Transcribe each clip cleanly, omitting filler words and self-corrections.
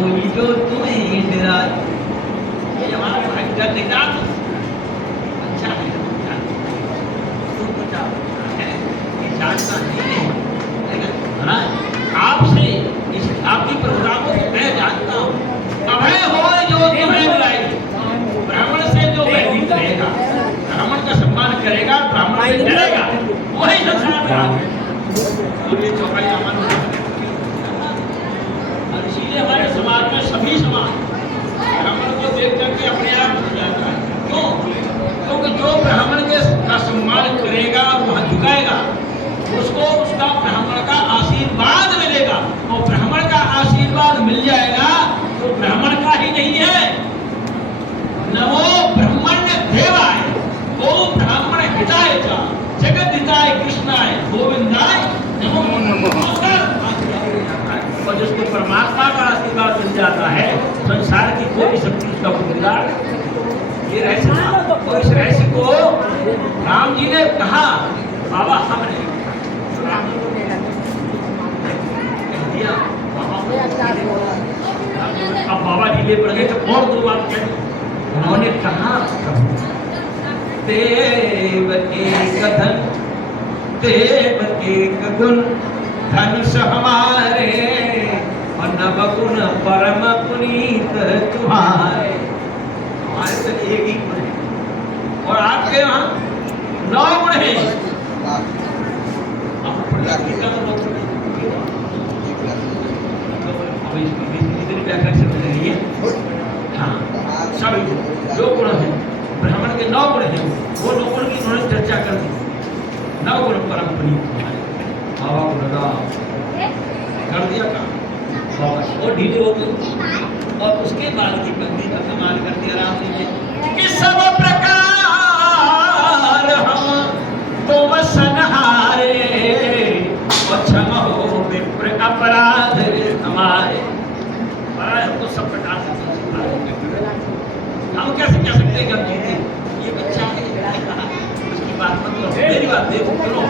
कोई जो तुम्हें डराए। ये हमारा भाई डर नहीं रहा तो अच्छा है, तू बचा है, ये जानता नहीं है, लेकिन आपसे इस आपकी प्रोग्रामों को मैं जानता हूँ। अभय हो जो तुम्हें डराए, ब्राह्मण से जो भयभीत रहेगा, ब्राह्मण का सम्मान करेगा, ब्राह्मण से डरेगा, वही संसार में आगे। और ये चौपाई अमन, और इसीलिए हमारे समाज में सभी समाज ब्राह्मण को देख करके अपने आप बन जाता है। क्यों? क्योंकि जो ब्राह्मण के का सम्मान करेगा, वह झुकाएगा, उसको उसका ब्राह्मण का आशीर्वाद मिलेगा। और ब्राह्मण का आशीर्वाद मिल जाएगा तो ब्राह्मण का ही नहीं है, नमो ब्रह्मण्य देवाय, गो ब्राह्मण हिताय च, जगत हिताय कृष्णाय गोविंदाय नमो नमः। और जिसको परमात्मा का आशीर्वाद मिल जाता है, संसार की कोई शक्ति उसका बिगाड़। ये रहस्य था, और इस रहस्य को राम जी ने कहा, बाबा हमने दिया, अब बाबा जी ले पड़ गए तो और दो बात कह, उन्होंने कहा देव एक धन, देव एक गुण, धनुष हमारे और नव गुण परम पुनीत तुम्हारे। हमारे तो एक ही गुण है और आपके यहाँ 9 गुण है। व्याख्या से मिल रही है। हाँ, सभी जो गुण है ब्राह्मण के 9 गुण हैं, वो 9 गुण की उन्होंने चर्चा कर दी। 9 गुण परम पुनीत बाबा गुणदा कर दिया काम, और ढीले हो गए। और उसके बाद की पंक्ति का कमाल कर दिया राम जी ने कि सब प्रकार हम तुम सनहारे और क्षमा हो विप्र अपराध हमारे। हमको सब प्रकार से हम कैसे कह सकते हैं कि हम जीते, ये बच्चा है, उसकी बात मत करो, मेरी बात देखो सुनो।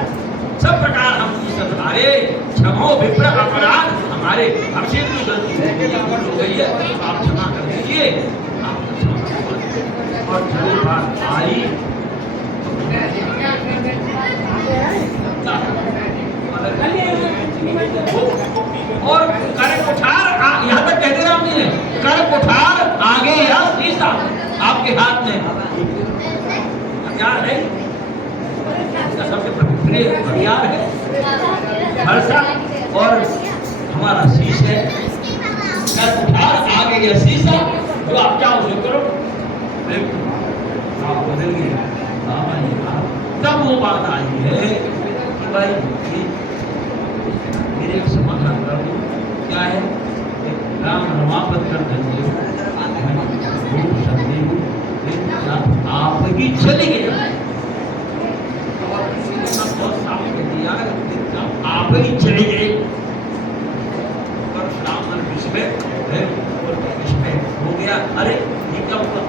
सब प्रकार हम सनहारे, क्षमा विप्र अपराध हमारे, हमसे भी गलती हो गई है, आप क्षमा कर दीजिए। और जो बात आई और कर कुठार, यहाँ तक कहते राम जी ने, कर कुठार आगे या सीसा आपके हाथ में हथियार है, इसका सबसे प्रिय हथियार है भरसा, और हमारा शीश है। कर कुठार आगे या सीसा, जो आप चाहो उसे करो। आप बदल गए, तब वो बात आई है कि भाई मेरे एक समाधान कर दो, क्या है? राम रमापत कर देंगे, आप ही चले गए, बहुत साफ कह दिया, आप ही चले गए। परशुराम विस्मय हो गया, अरे ये क्या हुआ?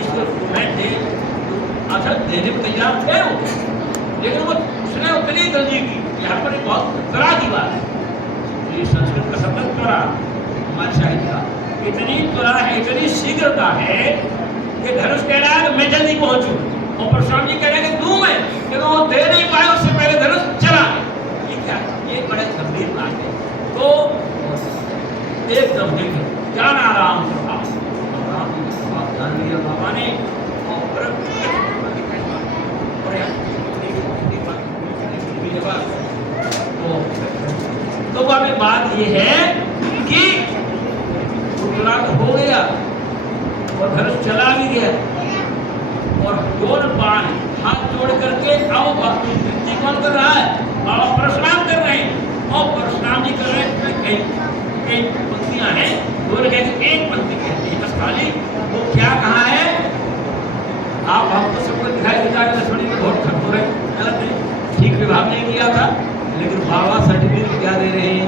ईश्वर मैं थे, अच्छा देने को तैयार थे हो, लेकिन वो उसने उतनी जल्दी की, यहाँ पर बहुत कड़ा की बात है। ये संस्कृत का शब्द त्वरा, हमारे शाहिद का इतनी त्वरा है, इतनी शीघ्रता है कि धनुष कह रहा है मैं जल्दी पहुंचूं, और परशुराम जी कह रहे हैं कि तू मैं, लेकिन वो दे नहीं पाए, उससे पहले धनुष चला। ये क्या है? ये बड़े गंभीर बात है। तो एकदम देखे जाना राम प्रभाव, राम जी प्रभाव जान लिया बाबा ने, और तो बात ये है कि टुकड़ा हो गया और धनुष चला भी गया, और जोर बाण हाथ जोड़ करके आओ विनती कौन कर रहा है? बाबा परशुराम कर रहे हैं, और परशुराम जी कर रहे हैं। कई पंक्तियां हैं, दोनों कहते एक पंक्ति कहते हैं बस खाली, वो क्या कहा है? आप हमको सबको दिखाई देता है लक्ष्मणी में बहुत खर्च हो रहे, गलत नहीं, ठीक विभाग नहीं किया था, लेकिन बाबा सर्टिफिकेट क्या दे रहे हैं?